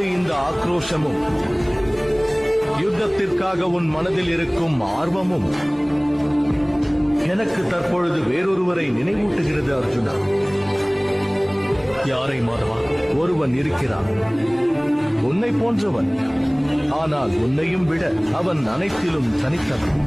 இப்பொழுது இந்த ஆக்ரோஷமும் யுத்தத்திற்காக உன் மனதில் இருக்கும் ஆர்வமும் எனக்கு தற்பொழுது வேறொருவரை நினைவூட்டுகிறது அர்ஜுனா. யாரை மாதவா? ஒருவன் இருக்கிறான், உன்னை போன்றவன். ஆனால் உன்னையும் விட அவன் அனைத்திலும் தனித்தவன்.